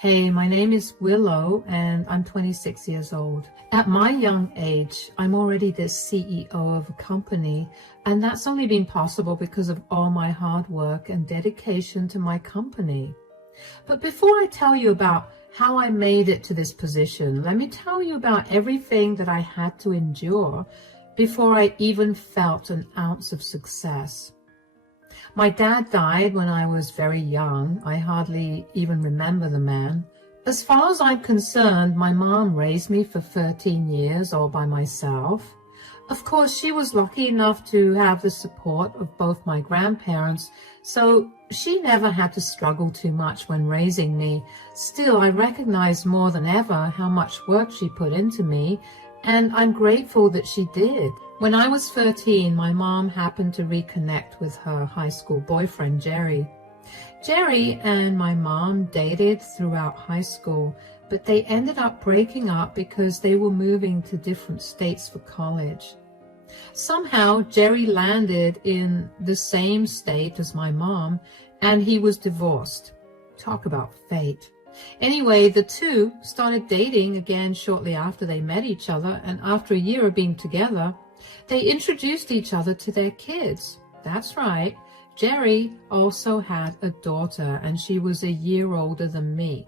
Hey, my name is Willow and I'm 26 years old. At my young age, I'm already the CEO of a company, and that's only been possible because of all my hard work and dedication to my company. But before I tell you about how I made it to this position, let me tell you about everything that I had to endure before I even felt an ounce of success. My dad died when I was very young. I hardly even remember the man. As far as I'm concerned, my mom raised me for 13 years all by myself. Of course, she was lucky enough to have the support of both my grandparents, so she never had to struggle too much when raising me. Still, I recognize more than ever how much work she put into me, and I'm grateful that she did. When I was 13, my mom happened to reconnect with her high school boyfriend, Jerry. Jerry and my mom dated throughout high school, but they ended up breaking up because they were moving to different states for college. Somehow, Jerry landed in the same state as my mom, and he was divorced. Talk about fate. Anyway, the two started dating again shortly after they met each other, and after a year of being together, they introduced each other to their kids. That's right. Jerry also had a daughter, and she was a year older than me.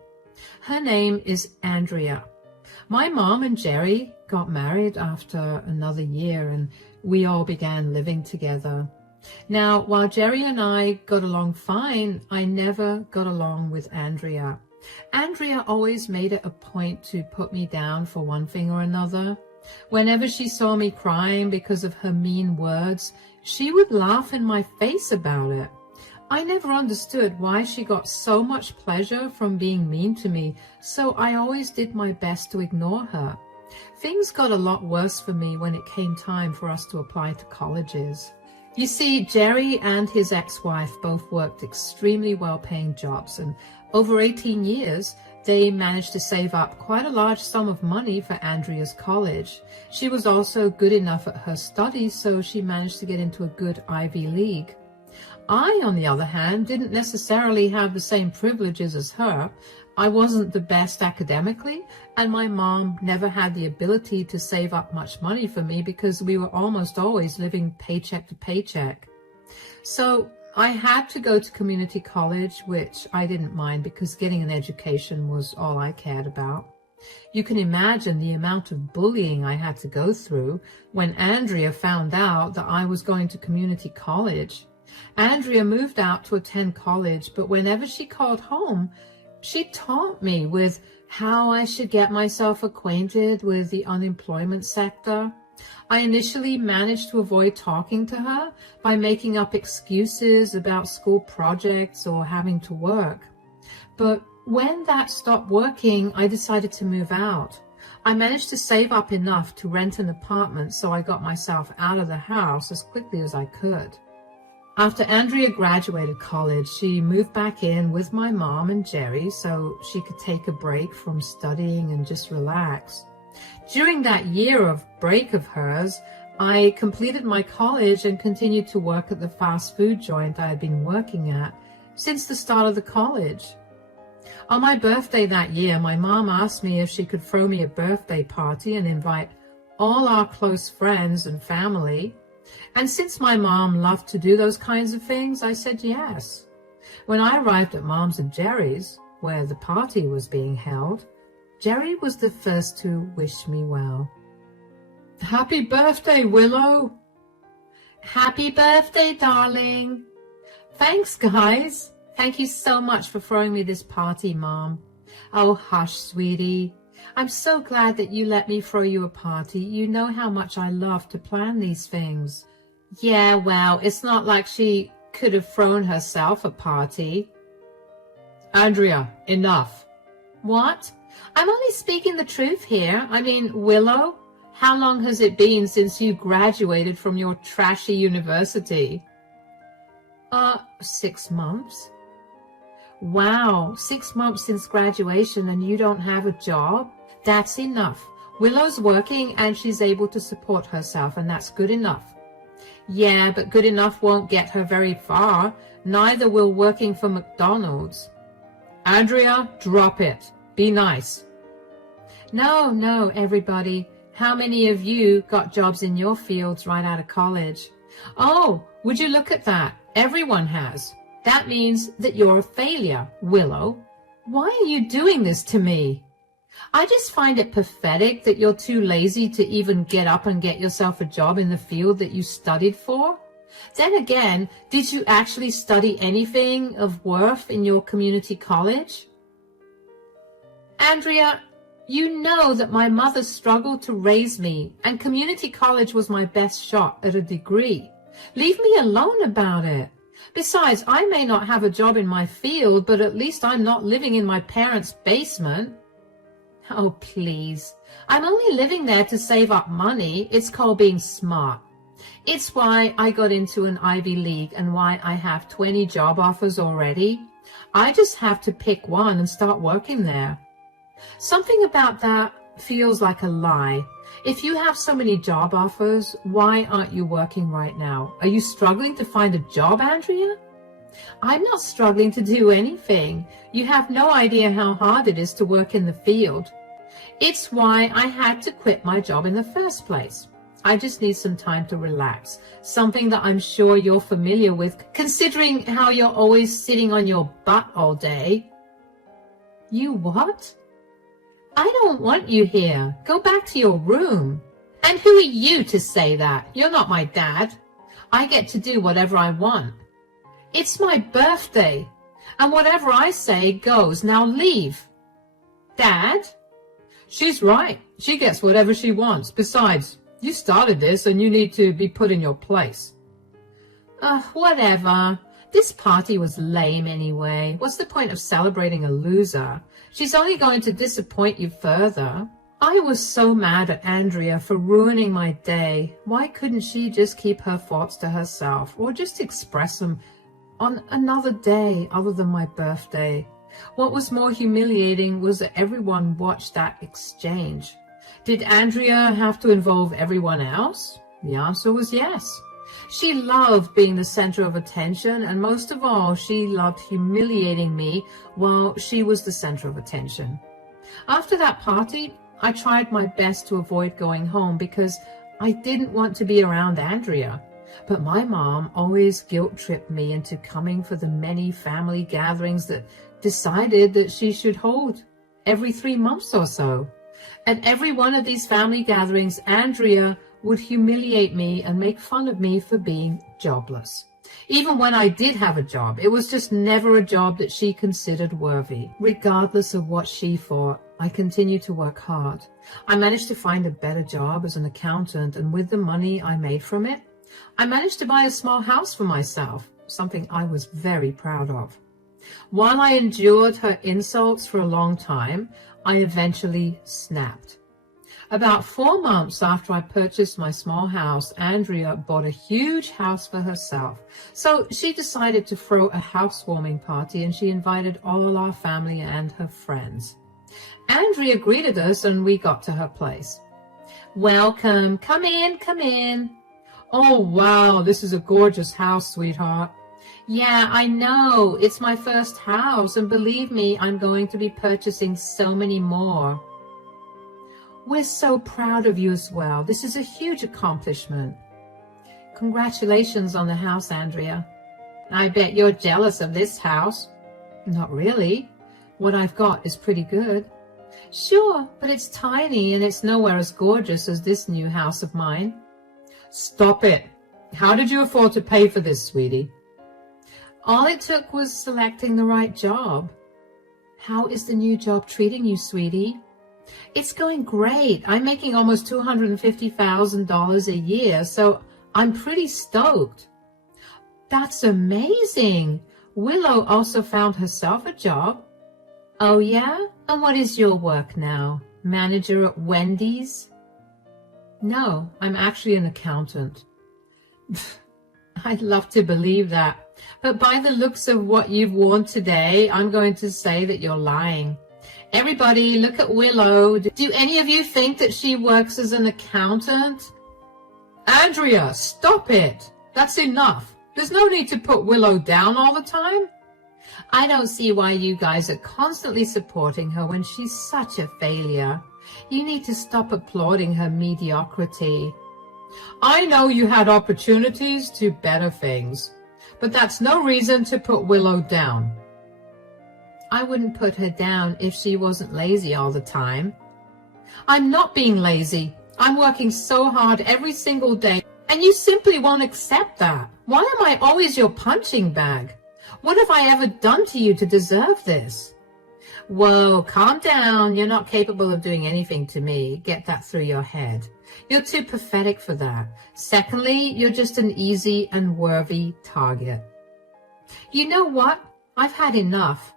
Her name is Andrea. My mom and Jerry got married after another year, and we all began living together. Now, while Jerry and I got along fine, I never got along with Andrea. Andrea always made it a point to put me down for one thing or another. Whenever she saw me crying because of her mean words, she would laugh in my face about it. I never understood why she got so much pleasure from being mean to me, so I always did my best to ignore her. Things got a lot worse for me when it came time for us to apply to colleges. You see, Jerry and his ex-wife both worked extremely well-paying jobs, and over 18 years, they managed to save up quite a large sum of money for Andrea's college. She was also good enough at her studies, so she managed to get into a good Ivy League. I, on the other hand, didn't necessarily have the same privileges as her. I wasn't the best academically, and my mom never had the ability to save up much money for me because we were almost always living paycheck to paycheck. So I had to go to community college, which I didn't mind because getting an education was all I cared about. You can imagine the amount of bullying I had to go through when Andrea found out that I was going to community college. Andrea moved out to attend college, but whenever she called home, she taught me with how I should get myself acquainted with the unemployment sector. I initially managed to avoid talking to her by making up excuses about school projects or having to work. But when that stopped working, I decided to move out. I managed to save up enough to rent an apartment, so I got myself out of the house as quickly as I could. After Andrea graduated college, she moved back in with my mom and Jerry so she could take a break from studying and just relax. During that year of break of hers, I completed my college and continued to work at the fast food joint I had been working at since the start of the college. On my birthday that year, my mom asked me if she could throw me a birthday party and invite all our close friends and family. And since my mom loved to do those kinds of things, I said yes. When I arrived at Mom's and Jerry's, where the party was being held, Jerry was the first to wish me well. Happy birthday, Willow! Happy birthday, darling! Thanks, guys. Thank you so much for throwing me this party, Mom. Oh, hush, sweetie. I'm so glad that you let me throw you a party. You know how much I love to plan these things. Yeah, well, it's not like she could have thrown herself a party. Andrea, enough. What? I'm only speaking the truth here. I mean, Willow, how long has it been since you graduated from your trashy university? 6 months. Wow, 6 months since graduation and you don't have a job? That's enough. Willow's working and she's able to support herself, and that's good enough. Yeah, but good enough won't get her very far. Neither will working for McDonald's. Andrea, drop it. Be nice. No, everybody. How many of you got jobs in your fields right out of college? Oh, would you look at that? Everyone has. That means that you're a failure, Willow. Why are you doing this to me? I just find it pathetic that you're too lazy to even get up and get yourself a job in the field that you studied for. Then again, did you actually study anything of worth in your community college? Andrea, you know that my mother struggled to raise me, and community college was my best shot at a degree. Leave me alone about it. Besides, I may not have a job in my field, but at least I'm not living in my parents' basement. Oh, please. I'm only living there to save up money. It's called being smart. It's why I got into an Ivy League and why I have 20 job offers already. I just have to pick one and start working there. Something about that feels like a lie. If you have so many job offers, why aren't you working right now? Are you struggling to find a job, Andrea? I'm not struggling to do anything. You have no idea how hard it is to work in the field. It's why I had to quit my job in the first place. I just need some time to relax, something that I'm sure you're familiar with, considering how you're always sitting on your butt all day. You what? I don't want you here. Go back to your room. And who are you to say that? You're not my dad. I get to do whatever I want. It's my birthday, and whatever I say goes. Now leave. Dad? She's right. She gets whatever she wants. Besides, you started this and you need to be put in your place. Whatever. This party was lame anyway. What's the point of celebrating a loser? She's only going to disappoint you further. I was so mad at Andrea for ruining my day. Why couldn't she just keep her thoughts to herself or just express them on another day other than my birthday? What was more humiliating was that everyone watched that exchange. Did Andrea have to involve everyone else? The answer was yes. She loved being the center of attention, and most of all, she loved humiliating me while she was the center of attention. After that party, I tried my best to avoid going home because I didn't want to be around Andrea. But my mom always guilt-tripped me into coming for the many family gatherings that decided that she should hold every 3 months or so. At every one of these family gatherings, Andrea would humiliate me and make fun of me for being jobless. Even when I did have a job, it was just never a job that she considered worthy. Regardless of what she thought, I continued to work hard. I managed to find a better job as an accountant, and with the money I made from it, I managed to buy a small house for myself, something I was very proud of. While I endured her insults for a long time, I eventually snapped. About 4 months after I purchased my small house, Andrea bought a huge house for herself. So she decided to throw a housewarming party, and she invited all our family and her friends. Andrea greeted us and we got to her place. Welcome, come in, come in. Oh, wow, this is a gorgeous house, sweetheart. Yeah, I know, it's my first house, and believe me, I'm going to be purchasing so many more. We're so proud of you as well. This is a huge accomplishment. Congratulations on the house, Andrea. I bet you're jealous of this house. Not really. What I've got is pretty good. Sure, but it's tiny and it's nowhere as gorgeous as this new house of mine. Stop it. How did you afford to pay for this, sweetie? All it took was selecting the right job. How is the new job treating you, sweetie? It's going great. I'm making almost $250,000 a year, so I'm pretty stoked. That's amazing. Willow also found herself a job. Oh, yeah? And what is your work now? Manager at Wendy's? No, I'm actually an accountant. I'd love to believe that. But by the looks of what you've worn today, I'm going to say that you're lying. Everybody, look at Willow. Do any of you think that she works as an accountant? Andrea, stop it. That's enough. There's no need to put Willow down all the time. I don't see why you guys are constantly supporting her when she's such a failure. You need to stop applauding her mediocrity. I know you had opportunities to better things, but that's no reason to put Willow down. I wouldn't put her down if she wasn't lazy all the time. I'm not being lazy. I'm working so hard every single day, and you simply won't accept that. Why am I always your punching bag? What have I ever done to you to deserve this? Whoa, calm down. You're not capable of doing anything to me. Get that through your head. You're too pathetic for that. Secondly, you're just an easy and worthy target. You know what? I've had enough.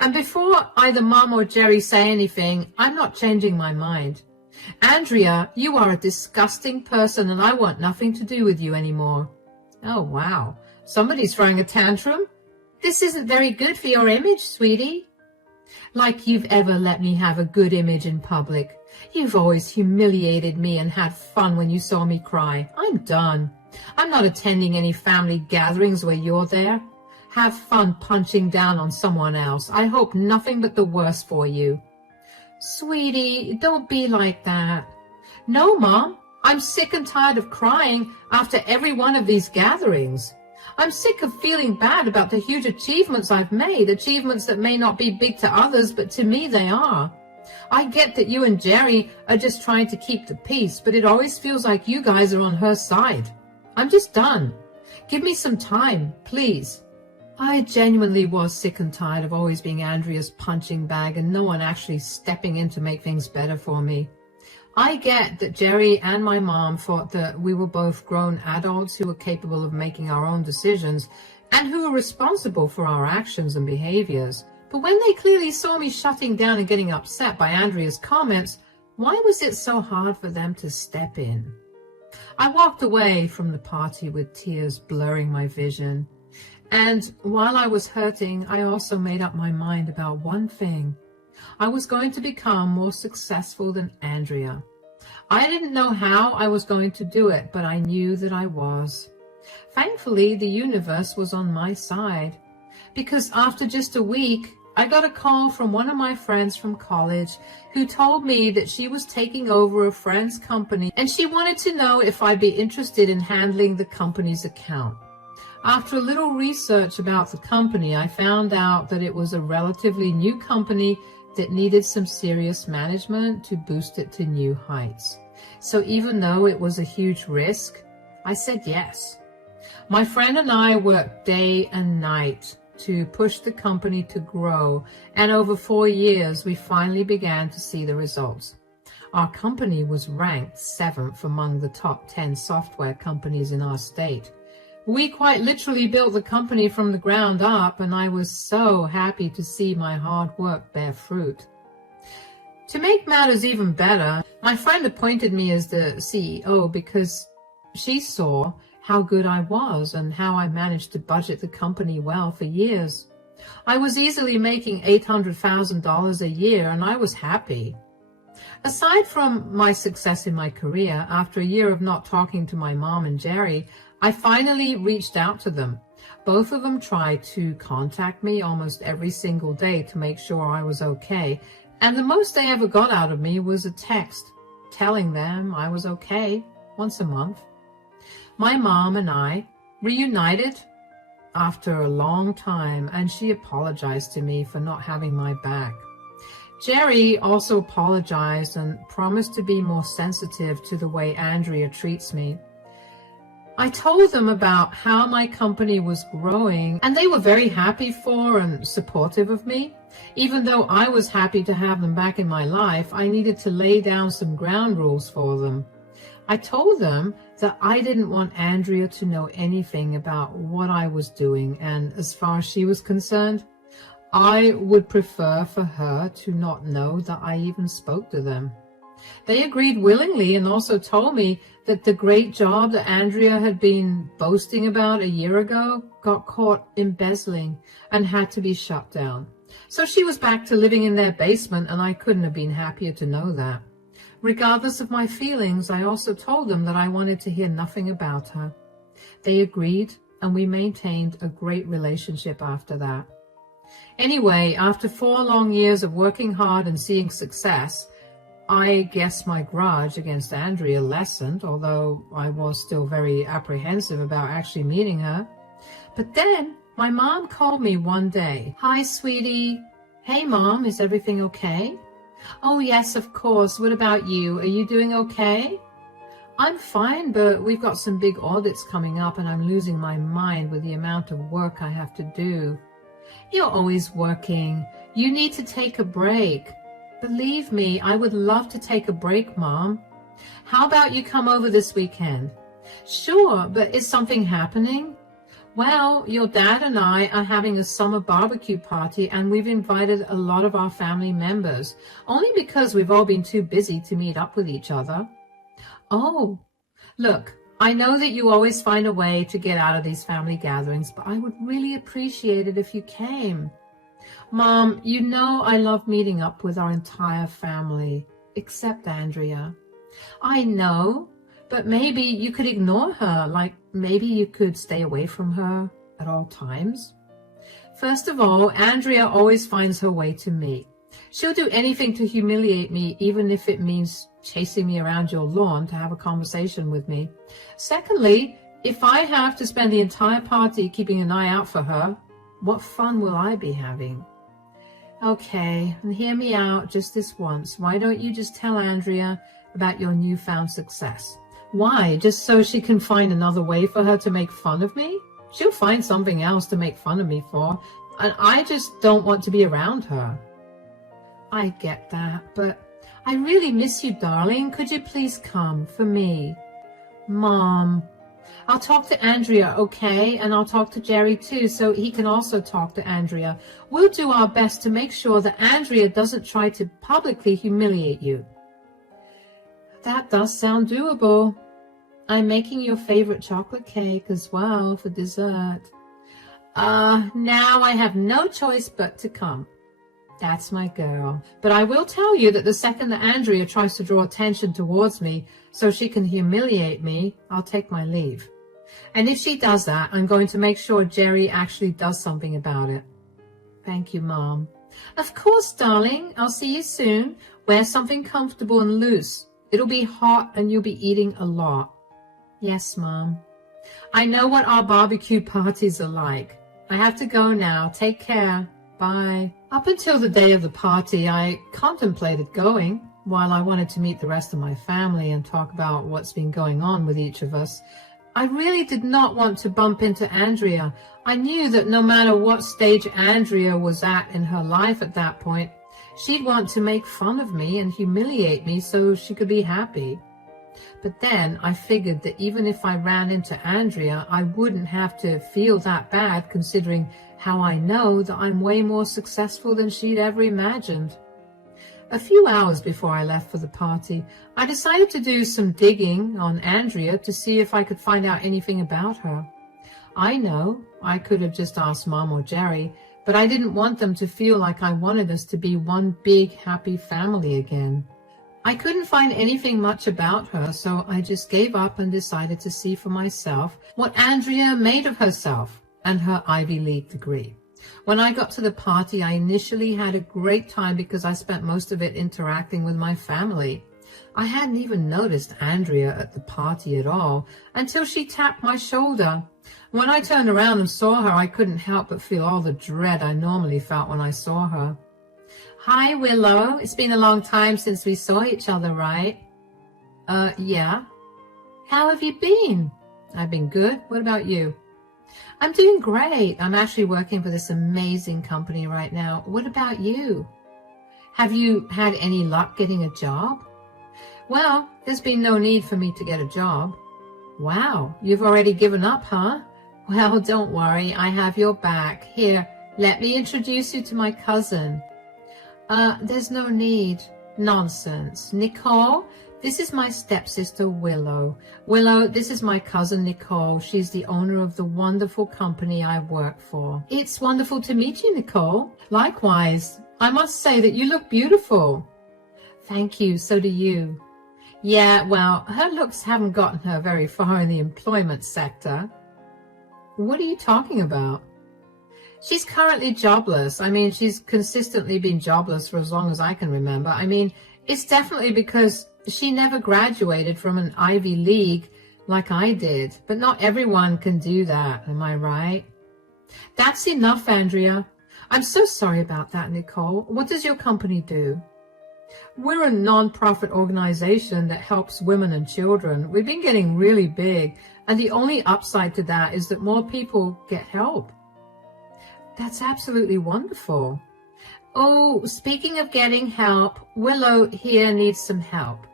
And before either Mom or Jerry say anything, I'm not changing my mind. Andrea, you are a disgusting person and I want nothing to do with you anymore. Oh, wow. Somebody's throwing a tantrum? This isn't very good for your image, sweetie. Like you've ever let me have a good image in public. You've always humiliated me and had fun when you saw me cry. I'm done. I'm not attending any family gatherings where you're there. Have fun punching down on someone else. I hope nothing but the worst for you. Sweetie, don't be like that. No, Mom. I'm sick and tired of crying after every one of these gatherings. I'm sick of feeling bad about the huge achievements I've made, achievements that may not be big to others, but to me they are. I get that you and Jerry are just trying to keep the peace, but it always feels like you guys are on her side. I'm just done. Give me some time, please. I genuinely was sick and tired of always being Andrea's punching bag and no one actually stepping in to make things better for me. I get that Jerry and my mom thought that we were both grown adults who were capable of making our own decisions and who were responsible for our actions and behaviors. But when they clearly saw me shutting down and getting upset by Andrea's comments, why was it so hard for them to step in? I walked away from the party with tears blurring my vision. And while I was hurting, I also made up my mind about one thing. I was going to become more successful than Andrea. I didn't know how I was going to do it, but I knew that I was. Thankfully, the universe was on my side, because after just a week, I got a call from one of my friends from college who told me that she was taking over a friend's company and she wanted to know if I'd be interested in handling the company's account. After a little research about the company, I found out that it was a relatively new company that needed some serious management to boost it to new heights. So even though it was a huge risk, I said yes. My friend and I worked day and night to push the company to grow, and over 4 years, we finally began to see the results. Our company was ranked 7th among the top 10 software companies in our state. We quite literally built the company from the ground up, and I was so happy to see my hard work bear fruit. To make matters even better, my friend appointed me as the CEO because she saw how good I was and how I managed to budget the company well for years. I was easily making $800,000 a year, and I was happy. Aside from my success in my career, after a year of not talking to my mom and Jerry, I finally reached out to them. Both of them tried to contact me almost every single day to make sure I was okay, and the most they ever got out of me was a text telling them I was okay once a month. My mom and I reunited after a long time, and she apologized to me for not having my back. Jerry also apologized and promised to be more sensitive to the way Andrea treats me. I told them about how my company was growing, and they were very happy for and supportive of me. Even though I was happy to have them back in my life, I needed to lay down some ground rules for them. I told them that I didn't want Andrea to know anything about what I was doing, and as far as she was concerned, I would prefer for her to not know that I even spoke to them. They agreed willingly and also told me that the great job that Andrea had been boasting about a year ago got caught embezzling and had to be shut down. So she was back to living in their basement, and I couldn't have been happier to know that. Regardless of my feelings, I also told them that I wanted to hear nothing about her. They agreed, and we maintained a great relationship after that. Anyway, after 4 long years of working hard and seeing success, I guess my grudge against Andrea lessened, although I was still very apprehensive about actually meeting her. But then my mom called me one day. "Hi, sweetie." "Hey, Mom, is everything okay?" "Oh, yes, of course. What about you? Are you doing okay?" "I'm fine, but we've got some big audits coming up and I'm losing my mind with the amount of work I have to do." "You're always working. You need to take a break." "Believe me, I would love to take a break, Mom." "How about you come over this weekend?" "Sure, but is something happening?" "Well, your dad and I are having a summer barbecue party and we've invited a lot of our family members, only because we've all been too busy to meet up with each other." "Oh, look, I know that you always find a way to get out of these family gatherings, but I would really appreciate it if you came." "Mom, you know I love meeting up with our entire family, except Andrea." "I know, but maybe you could ignore her, like maybe you could stay away from her at all times." "First of all, Andrea always finds her way to me. She'll do anything to humiliate me, even if it means chasing me around your lawn to have a conversation with me. Secondly, if I have to spend the entire party keeping an eye out for her, what fun will I be having?" "Okay, and hear me out just this once. Why don't you just tell Andrea about your newfound success?" "Why? Just so she can find another way for her to make fun of me?" "She'll find something else to make fun of me for, and I just don't want to be around her." "I get that, but I really miss you, darling. Could you please come for me?" "Mom." "I'll talk to Andrea, okay? And I'll talk to Jerry too, so he can also talk to Andrea. We'll do our best to make sure that Andrea doesn't try to publicly humiliate you." "That does sound doable. I'm making your favorite chocolate cake as well for dessert." Now I have no choice but to come." "That's my girl. But I will tell you that the second that Andrea tries to draw attention towards me so she can humiliate me, I'll take my leave. And if she does that, I'm going to make sure Jerry actually does something about it." "Thank you, Mom." "Of course, darling. I'll see you soon. Wear something comfortable and loose. It'll be hot and you'll be eating a lot." "Yes, Mom." "I know what our barbecue parties are like. I have to go now. Take care. Bye." Up until the day of the party, I contemplated going. While I wanted to meet the rest of my family and talk about what's been going on with each of us, I really did not want to bump into Andrea. I knew that no matter what stage Andrea was at in her life at that point, she'd want to make fun of me and humiliate me so she could be happy. But then I figured that even if I ran into Andrea, I wouldn't have to feel that bad, considering how I know that I'm way more successful than she'd ever imagined. A few hours before I left for the party, I decided to do some digging on Andrea to see if I could find out anything about her. I know I could have just asked Mom or Jerry, but I didn't want them to feel like I wanted us to be one big happy family again. I couldn't find anything much about her, so I just gave up and decided to see for myself what Andrea made of herself and her Ivy League degree. When I got to the party, I initially had a great time because I spent most of it interacting with my family. I hadn't even noticed Andrea at the party at all until she tapped my shoulder. When I turned around and saw her, I couldn't help but feel all the dread I normally felt when I saw her. "Hi, Willow. It's been a long time since we saw each other, right?" Yeah." "How have you been?" "I've been good. What about you?" "I'm doing great. I'm actually working for this amazing company right now. What about you? Have you had any luck getting a job?" "Well, there's been no need for me to get a job." "Wow, you've already given up, huh? Well, don't worry. I have your back. Here, let me introduce you to my cousin." There's no need." "Nonsense. Nicole, this is my stepsister, Willow. Willow, this is my cousin, Nicole. She's the owner of the wonderful company I work for." "It's wonderful to meet you, Nicole." "Likewise. I must say that you look beautiful." "Thank you. So do you." "Yeah, well, her looks haven't gotten her very far in the employment sector." "What are you talking about?" She's currently jobless. I mean, she's consistently been jobless for as long as I can remember. I mean, it's definitely because she never graduated from an Ivy League like I did. But not everyone can do that, am I right? That's enough, Andrea. I'm so sorry about that, Nicole. What does your company do? We're a non-profit organization that helps women and children. We've been getting really big, and the only upside to that is that more people get help. That's absolutely wonderful. Oh, speaking of getting help, Willow here needs some help.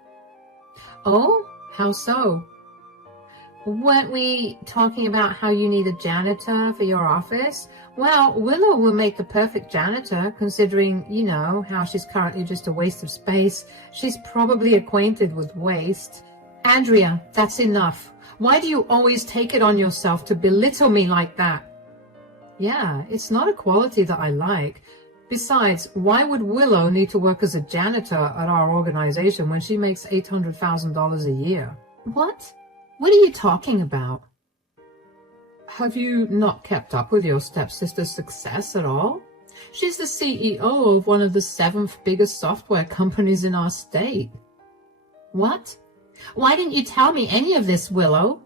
Oh, how so? Weren't we talking about how you need a janitor for your office? Well, Willow will make the perfect janitor, considering, you know, how she's currently just a waste of space. She's probably acquainted with waste. Andrea, that's enough. Why do you always take it on yourself to belittle me like that? Yeah, it's not a quality that I like. Besides, why would Willow need to work as a janitor at our organization when she makes $800,000 a year? What? What are you talking about? Have you not kept up with your stepsister's success at all? She's the CEO of one of the 7th biggest software companies in our state. What? Why didn't you tell me any of this, Willow?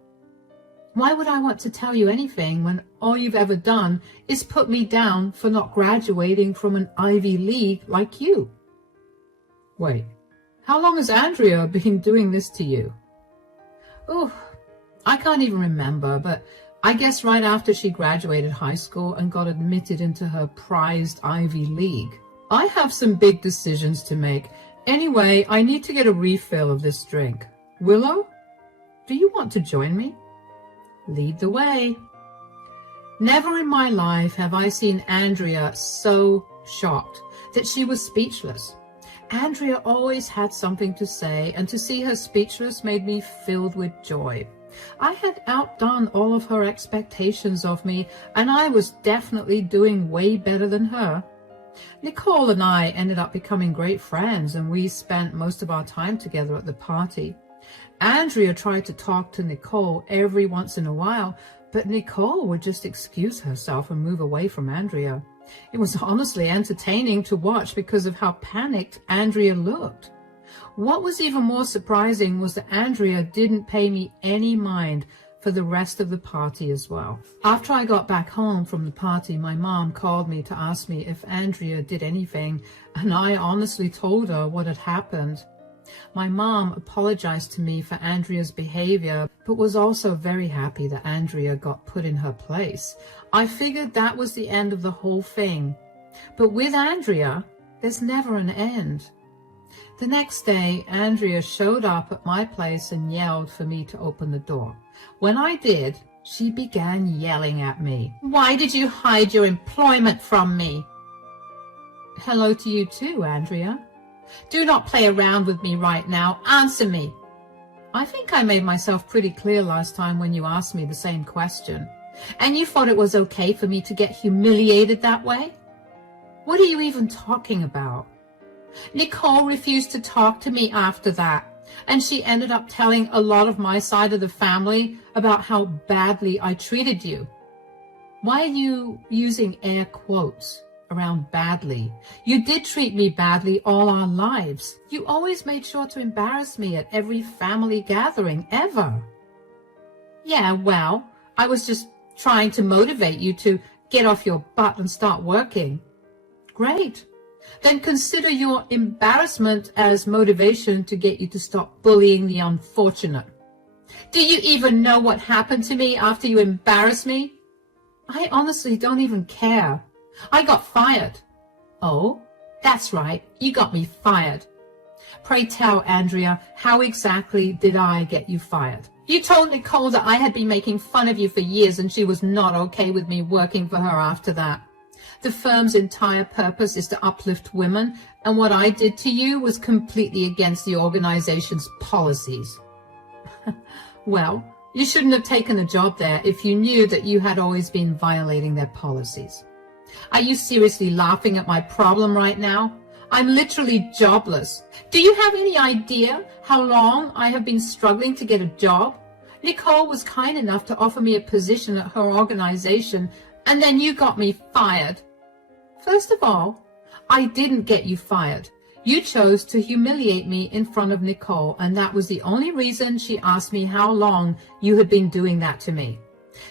Why would I want to tell you anything when all you've ever done is put me down for not graduating from an Ivy League like you? Wait, how long has Andrea been doing this to you? Oh, I can't even remember, but I guess right after she graduated high school and got admitted into her prized Ivy League. I have some big decisions to make. Anyway, I need to get a refill of this drink. Willow, do you want to join me? Lead the way. Never in my life have I seen Andrea so shocked that she was speechless. Andrea always had something to say, and to see her speechless made me filled with joy. I had outdone all of her expectations of me, and I was definitely doing way better than her. Nicole and I ended up becoming great friends, and we spent most of our time together at the party. Andrea tried to talk to Nicole every once in a while, but Nicole would just excuse herself and move away from Andrea. It was honestly entertaining to watch because of how panicked Andrea looked. What was even more surprising was that Andrea didn't pay me any mind for the rest of the party as well. After I got back home from the party, my mom called me to ask me if Andrea did anything, and I honestly told her what had happened. My mom apologized to me for Andrea's behavior, but was also very happy that Andrea got put in her place. I figured that was the end of the whole thing. But with Andrea, there's never an end. The next day, Andrea showed up at my place and yelled for me to open the door. When I did, she began yelling at me. Why did you hide your employment from me? Hello to you too, Andrea. Do not play around with me right now. Answer me. I think I made myself pretty clear last time when you asked me the same question. And you thought it was okay for me to get humiliated that way? What are you even talking about? Nicole refused to talk to me after that, and she ended up telling a lot of my side of the family about how badly I treated you. Why are you using air quotes around badly? You did treat me badly all our lives. You always made sure to embarrass me at every family gathering ever. Yeah, well, I was just trying to motivate you to get off your butt and start working. Great. Then consider your embarrassment as motivation to get you to stop bullying the unfortunate. Do you even know what happened to me after you embarrassed me? I honestly don't even care. I got fired. Oh, that's right. You got me fired. Pray tell, Andrea, how exactly did I get you fired? You told Nicole that I had been making fun of you for years and she was not okay with me working for her after that. The firm's entire purpose is to uplift women, and what I did to you was completely against the organization's policies. Well, you shouldn't have taken a job there if you knew that you had always been violating their policies. Are you seriously laughing at my problem right now? I'm literally jobless. Do you have any idea how long I have been struggling to get a job? Nicole was kind enough to offer me a position at her organization, and then you got me fired. First of all, I didn't get you fired. You chose to humiliate me in front of Nicole, and that was the only reason she asked me how long you had been doing that to me.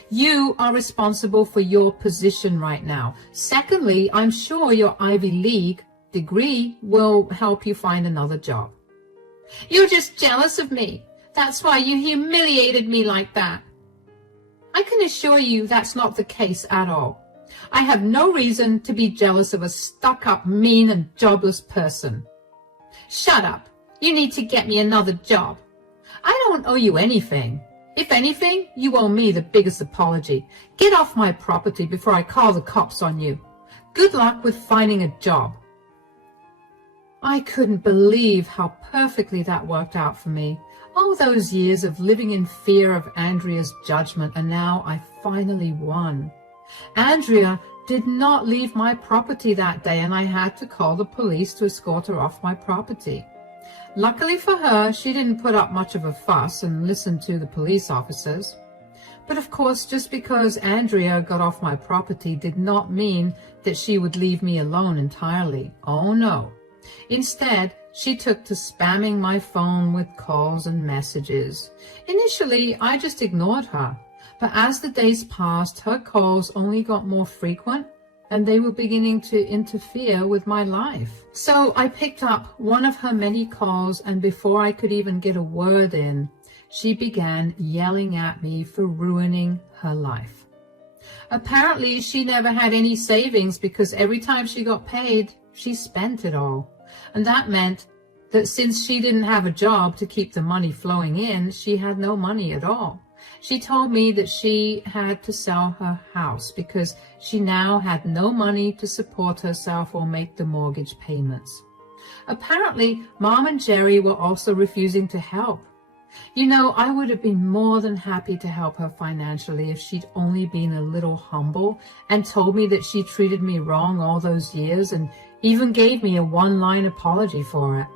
You are responsible for your position right now. Secondly, I'm sure your Ivy League degree will help you find another job. You're just jealous of me. That's why you humiliated me like that. I can assure you that's not the case at all. I have no reason to be jealous of a stuck-up, mean and jobless person. Shut up. You need to get me another job. I don't owe you anything. If anything, you owe me the biggest apology. Get off my property before I call the cops on you. Good luck with finding a job. I couldn't believe how perfectly that worked out for me. All those years of living in fear of Andrea's judgment, and now I finally won. Andrea did not leave my property that day, and I had to call the police to escort her off my property. Luckily for her, she didn't put up much of a fuss and listen to the police officers. But of course, just because Andrea got off my property did not mean that she would leave me alone entirely. Oh no. Instead, she took to spamming my phone with calls and messages. Initially, I just ignored her. But as the days passed, her calls only got more frequent, and they were beginning to interfere with my life. So I picked up one of her many calls, and before I could even get a word in, she began yelling at me for ruining her life. Apparently, she never had any savings because every time she got paid, she spent it all. And that meant that since she didn't have a job to keep the money flowing in, she had no money at all. She told me that she had to sell her house because she now had no money to support herself or make the mortgage payments. Apparently, Mom and Jerry were also refusing to help. You know, I would have been more than happy to help her financially if she'd only been a little humble and told me that she treated me wrong all those years and even gave me a one-line apology for it.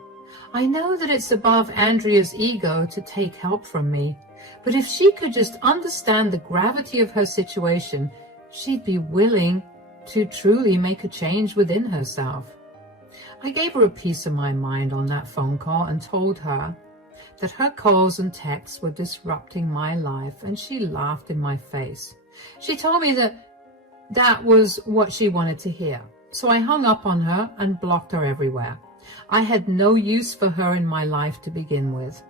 I know that it's above Andrea's ego to take help from me, but if she could just understand the gravity of her situation, she'd be willing to truly make a change within herself. I gave her a piece of my mind on that phone call and told her that her calls and texts were disrupting my life, and she laughed in my face. She told me that was what she wanted to hear. So I hung up on her and blocked her everywhere. I had no use for her in my life to begin with.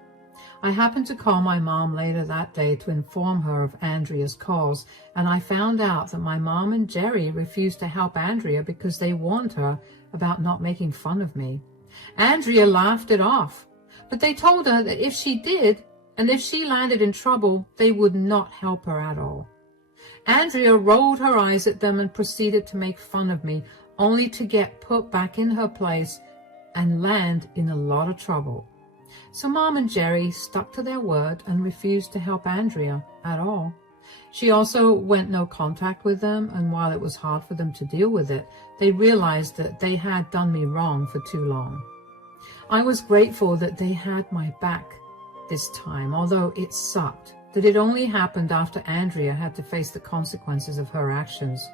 I happened to call my mom later that day to inform her of Andrea's calls, and I found out that my mom and Jerry refused to help Andrea because they warned her about not making fun of me. Andrea laughed it off, but they told her that if she did, and if she landed in trouble, they would not help her at all. Andrea rolled her eyes at them and proceeded to make fun of me, only to get put back in her place and land in a lot of trouble. So Mom and Jerry stuck to their word and refused to help Andrea at all. She also went no contact with them, and while it was hard for them to deal with it, they realized that they had done me wrong for too long. I was grateful that they had my back this time, although it sucked that it only happened after Andrea had to face the consequences of her actions.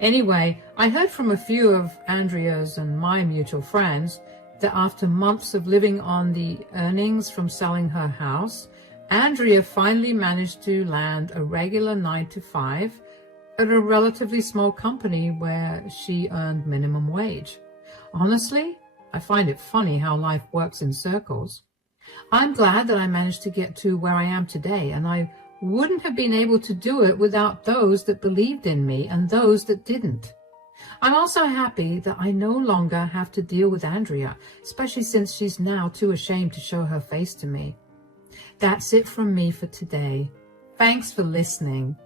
Anyway, I heard from a few of Andrea's and my mutual friends that after months of living on the earnings from selling her house, Andrea finally managed to land a regular 9-to-5 at a relatively small company where she earned minimum wage. Honestly, I find it funny how life works in circles. I'm glad that I managed to get to where I am today, and I wouldn't have been able to do it without those that believed in me and those that didn't. I'm also happy that I no longer have to deal with Andrea, especially since she's now too ashamed to show her face to me. That's it from me for today. Thanks for listening.